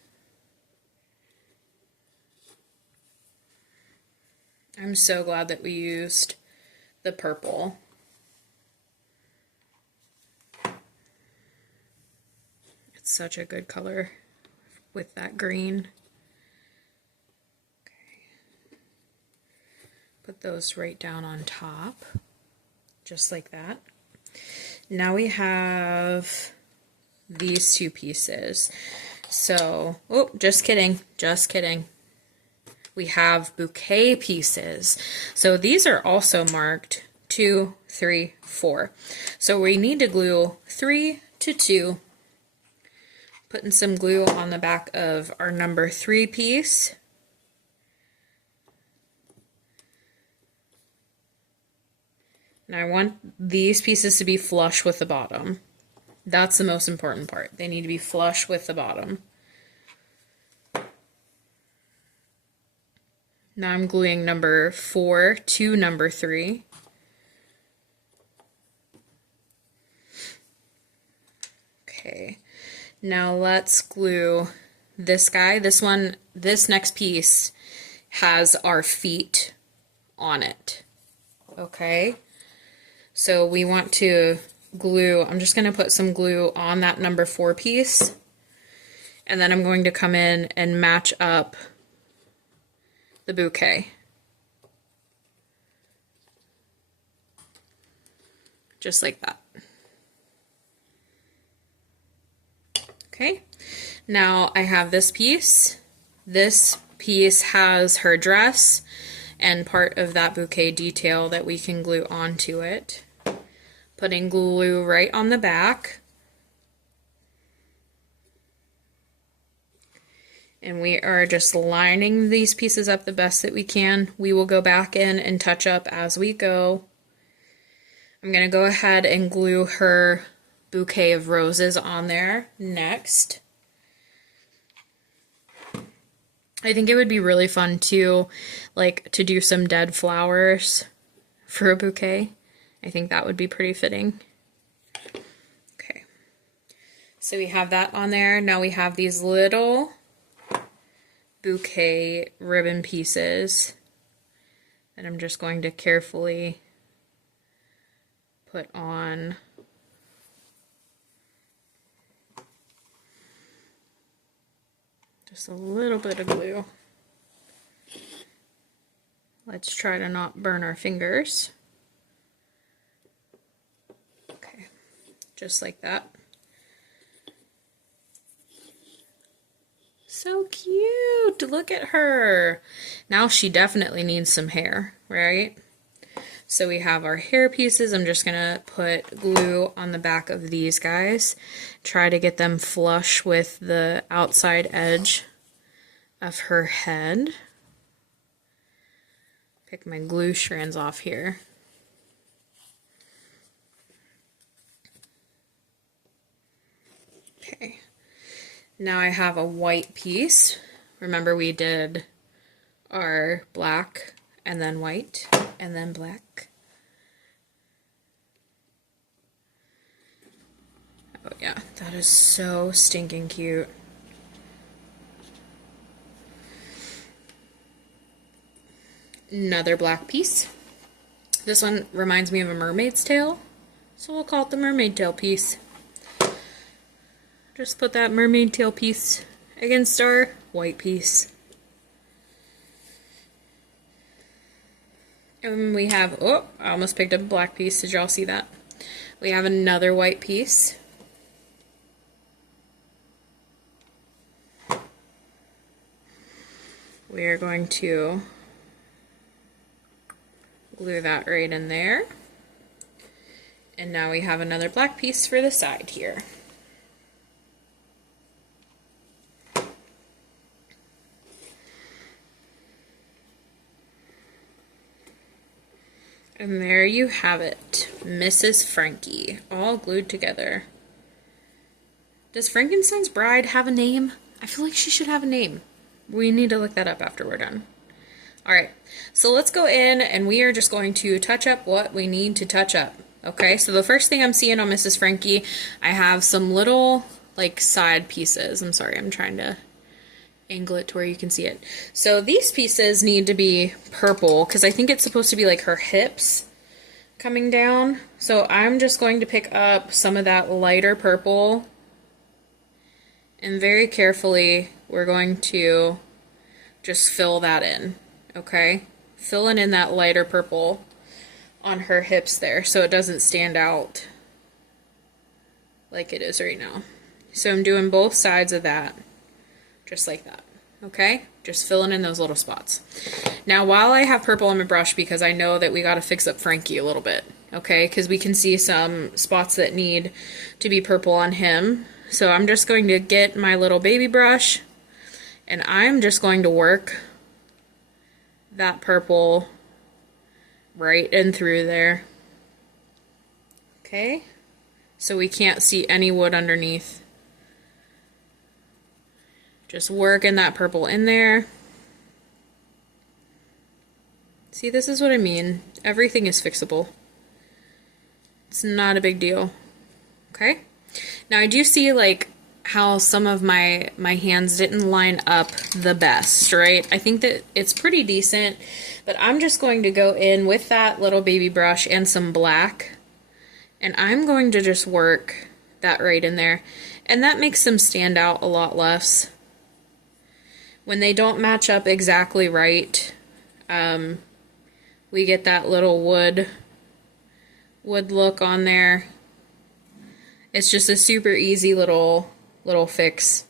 I'm so glad that we used the purple. It's such a good color with that green. Okay. Put those right down on top, just like that. Now we have these 2 pieces. So, oh, just kidding, just kidding. We have bouquet pieces. So these are also marked 2, 3, 4. So we need to glue 3 to 2. Putting some glue on the back of our number 3 piece. And I want these pieces to be flush with the bottom. That's the most important part. They need to be flush with the bottom. Now I'm gluing number 4 to number 3. Okay, now let's glue this guy. This one, this next piece has our feet on it. Okay, so we want to glue, I'm just going to put some glue on that number 4 piece, and then I'm going to come in and match up the bouquet. Just like that. Okay, now I have this piece. This piece has her dress and part of that bouquet detail that we can glue onto it. Putting glue right on the back. And we are just lining these pieces up the best that we can. We will go back in and touch up as we go. I'm going to go ahead and glue her bouquet of roses on there next. I think it would be really fun too, like to do some dead flowers for a bouquet. I think that would be pretty fitting. Okay, so we have that on there. Now we have these little bouquet ribbon pieces that I'm just going to carefully put on. Just a little bit of glue. Let's try to not burn our fingers. Okay, just like that. So cute! Look at her! Now she definitely needs some hair, right? So we have our hair pieces. I'm just gonna put glue on the back of these guys. Try to get them flush with the outside edge of her head. Pick my glue strands off here. Okay. Now I have a white piece. Remember we did our black and then white and then black. Oh yeah, that is so stinking cute. Another black piece. This one reminds me of a mermaid's tail, so we'll call it the mermaid tail piece. Just put that mermaid tail piece against our white piece. And we have, oh, I almost picked up a black piece. Did y'all see that? We have another white piece. We are going to glue that right in there. And now we have another black piece for the side here. And there you have it, Mrs. Frankie, all glued together. Does Frankenstein's bride have a name? I feel like she should have a name. We need to look that up after we're done. Alright, so let's go in and we are just going to touch up what we need to touch up. Okay, so the first thing I'm seeing on Mrs. Frankie, I have some little, like, side pieces. I'm sorry, I'm trying to angle it to where you can see it. So these pieces need to be purple because I think it's supposed to be like her hips coming down. So I'm just going to pick up some of that lighter purple and very carefully we're going to just fill that in. Okay, filling in that lighter purple on her hips there so it doesn't stand out like it is right now. So I'm doing both sides of that just like that. Okay, just filling in those little spots. Now while I have purple on my brush, because I know that we got to fix up Frankie a little bit, okay, because we can see some spots that need to be purple on him. So I'm just going to get my little baby brush and I'm just going to work that purple right in through there. Okay, so we can't see any wood underneath. Just working that purple in there. See, this is what I mean. Everything is fixable. It's not a big deal. Okay? Now I do see like how some of my hands didn't line up the best, right? I think that it's pretty decent, but I'm just going to go in with that little baby brush and some black, and I'm going to just work that right in there. And that makes them stand out a lot less. When they don't match up exactly right, we get that little wood look on there. It's just a super easy little fix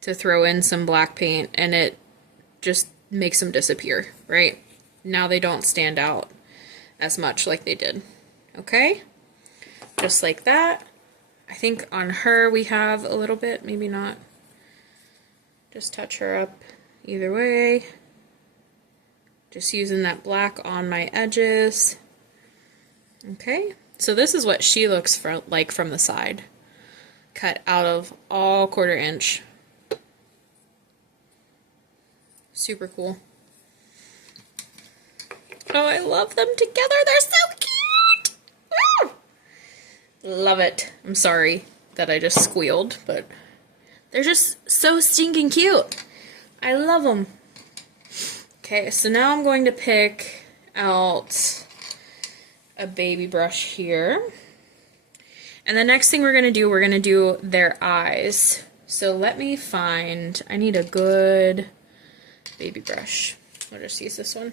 to throw in some black paint, and it just makes them disappear, right? Now they don't stand out as much like they did. Okay? Just like that. I think on her we have a little bit, maybe not. Just touch her up either way. Just using that black on my edges. Okay, so this is what she looks like from the side. Cut out of all 1/4 inch. Super cool. Oh, I love them together. They're so cute. Woo! Love it. I'm sorry that I just squealed, but they're just so stinking cute. I love them. Okay, so now I'm going to pick out a baby brush here. And the next thing we're going to do their eyes. So let me find, I need a good baby brush. I'll just use this one.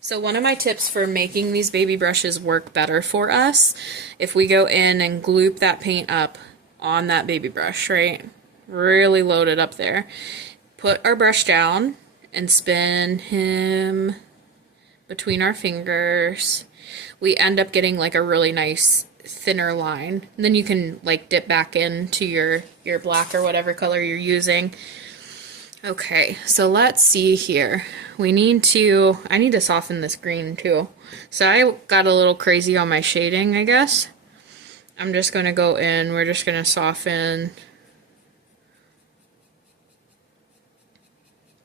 So one of my tips for making these baby brushes work better for us, if we go in and gloop that paint up on that baby brush, right? Really load it up there. Put our brush down and spin him between our fingers. We end up getting like a really nice thinner line. And then you can like dip back into your black or whatever color you're using. Okay, so let's see here. I need to soften this green too. So I got a little crazy on my shading, I guess. I'm just going to go in, we're just going to soften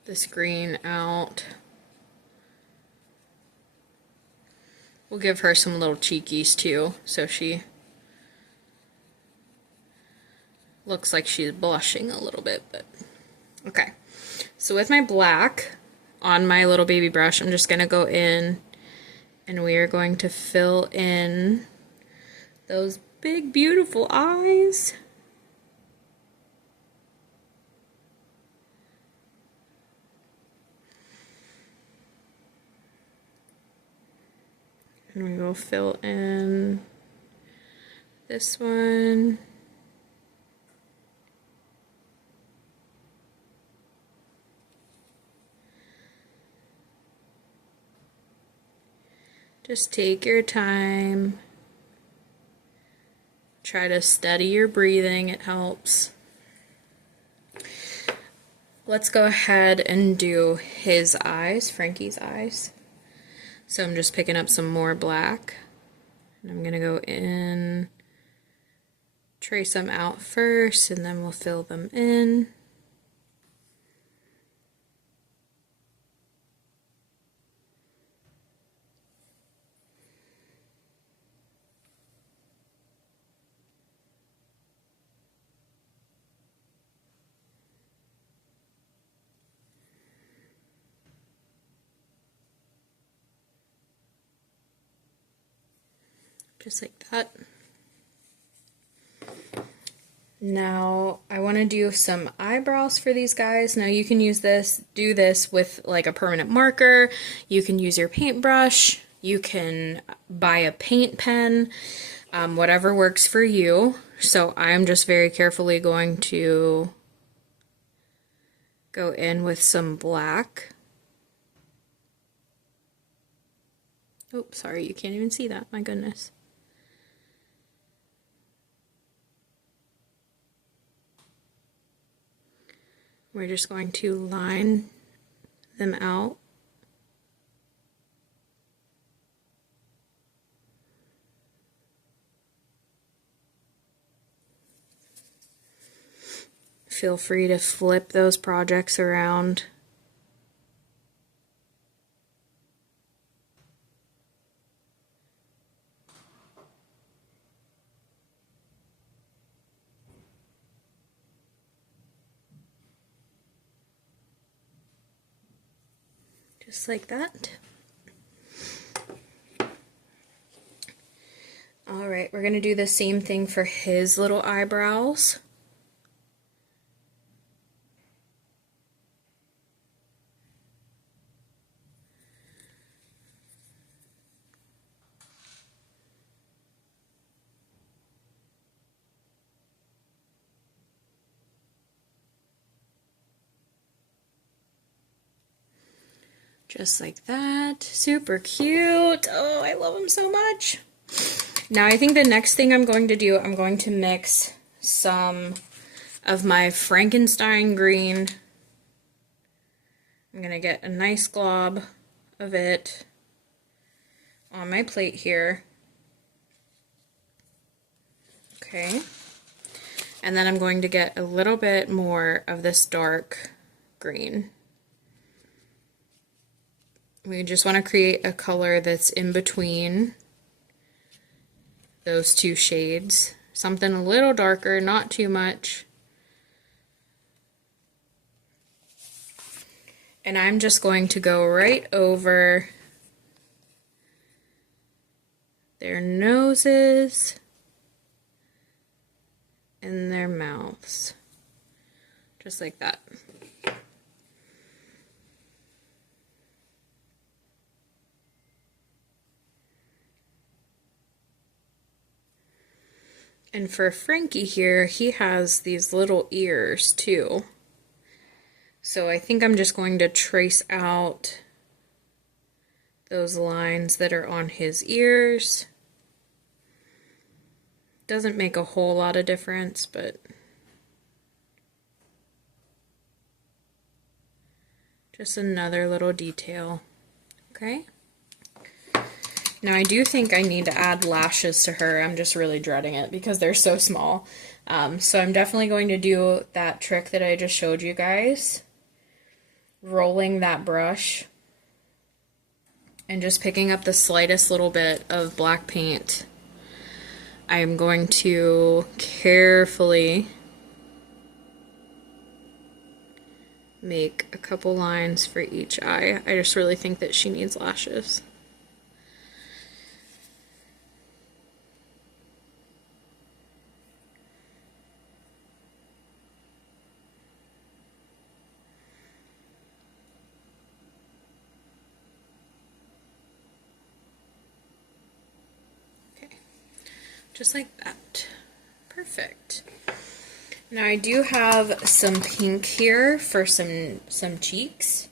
this green out. We'll give her some little cheekies too, so she looks like she's blushing a little bit, but okay. So with my black on my little baby brush, I'm just going to go in and we are going to fill in those big beautiful eyes. And we will fill in this one. Just take your time. Try to steady your breathing, it helps. Let's go ahead and do his eyes, Frankie's eyes. So I'm just picking up some more black. And I'm going to go in, trace them out first, and then we'll fill them in. Just like that. Now I want to do some eyebrows for these guys. Now you can do this with like a permanent marker. You can use your paintbrush. You can buy a paint pen, whatever works for you. So I'm just very carefully going to go in with some black. Oh, sorry, you can't even see that. My goodness. We're just going to line them out. Feel free to flip those projects around. Just like that. Alright, we're going to do the same thing for his little eyebrows. Just like that. Super cute. Oh, I love him so much. Now I think the next thing I'm going to do, I'm going to mix some of my Frankenstein green. I'm going to get a nice glob of it on my plate here. Okay. And then I'm going to get a little bit more of this dark green. We just want to create a color that's in between those two shades. Something a little darker, not too much. And I'm just going to go right over their noses and their mouths. Just like that. And for Frankie here, he has these little ears too. So I think I'm just going to trace out those lines that are on his ears. Doesn't make a whole lot of difference, but just another little detail. Okay. Now I do think I need to add lashes to her. I'm just really dreading it because they're so small. So I'm definitely going to do that trick that I just showed you guys. Rolling that brush and just picking up the slightest little bit of black paint. I am going to carefully make a couple lines for each eye. I just really think that she needs lashes. Just like that. Perfect. Now I do have some pink here for some cheeks.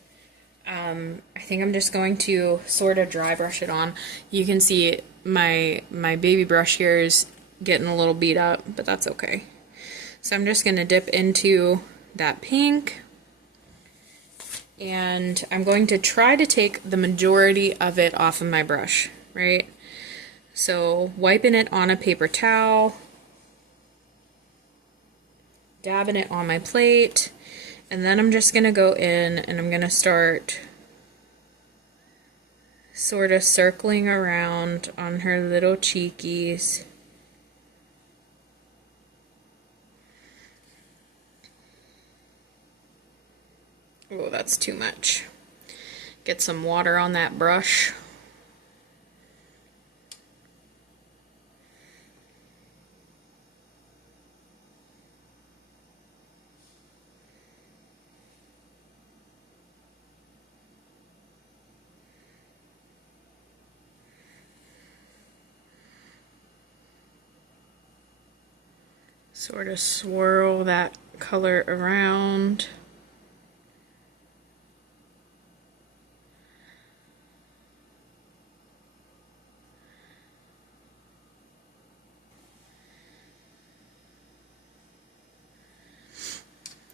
I think I'm just going to sort of dry brush it on. You can see my baby brush here is getting a little beat up, but that's okay. So I'm just going to dip into that pink, and I'm going to try to take the majority of it off of my brush, right? So wiping it on a paper towel, dabbing it on my plate, and then I'm just going to go in and I'm going to start sort of circling around on her little cheekies. Oh, that's too much. Get some water on that brush. Sort of swirl that color around.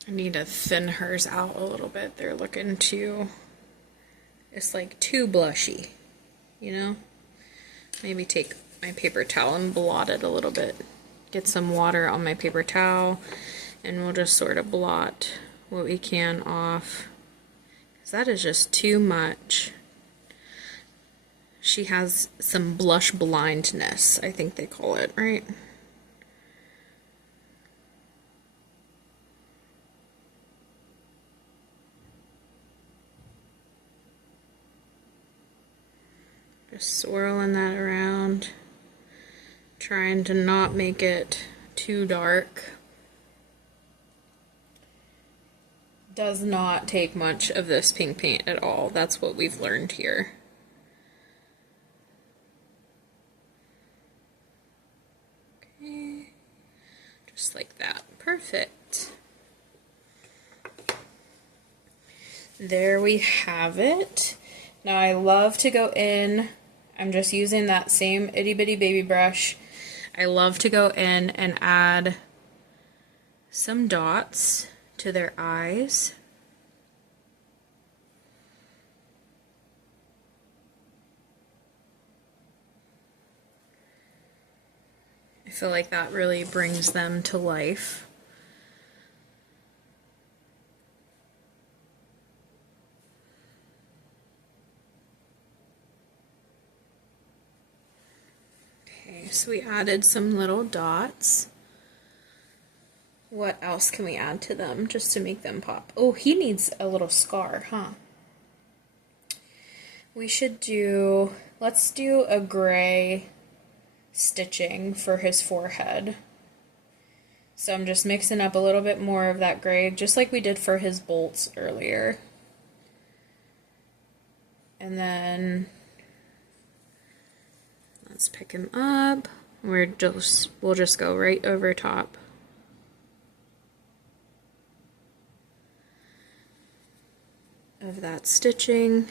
I need to thin hers out a little bit. They're looking too, it's like too blushy, you know? Maybe take my paper towel and blot it a little bit. Get some water on my paper towel And we'll just sort of blot what we can off, because that is just too much. She has some blush blindness, I think they call it, right? Just swirling that around, trying to not make it too dark. Does not take much of this pink paint at all. That's what we've learned here. Okay, just like that. Perfect. There we have it. Now I love to go in, I'm just using that same itty bitty baby brush. I love to go in and add some dots to their eyes. I feel like that really brings them to life. Okay, so we added some little dots. What else can we add to them just to make them pop? Oh, he needs a little scar, huh? We should do, let's do a gray stitching for his forehead. So I'm just mixing up a little bit more of that gray, just like we did for his bolts earlier. And then let's pick him up. We'll just go right over top. Of that stitching.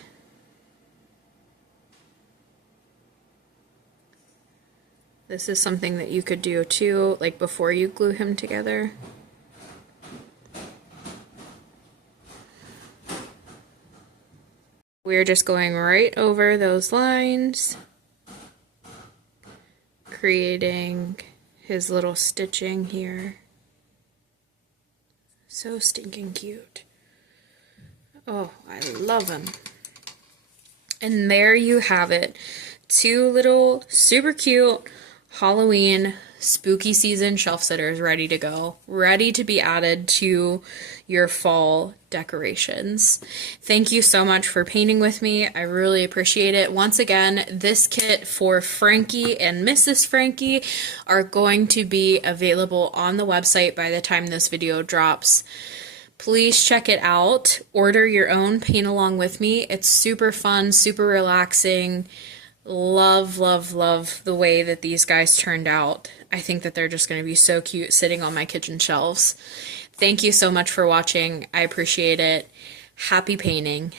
This is something that you could do too, like before you glue him together. We're just going right over those lines, creating his little stitching here. So stinking cute. Oh, I love him. And there you have it. Two little super cute Halloween spooky season shelf sitters ready to go, ready to be added to your fall decorations. Thank you so much for painting with me. I really appreciate it. Once again, this kit for Frankie and Mrs. Frankie are going to be available on the website by the time this video drops. Please check it out. Order your own paint along with me. It's super fun, super relaxing. Love, love, love the way that these guys turned out. I think that they're just going to be so cute sitting on my kitchen shelves. Thank you so much for watching. I appreciate it. Happy painting.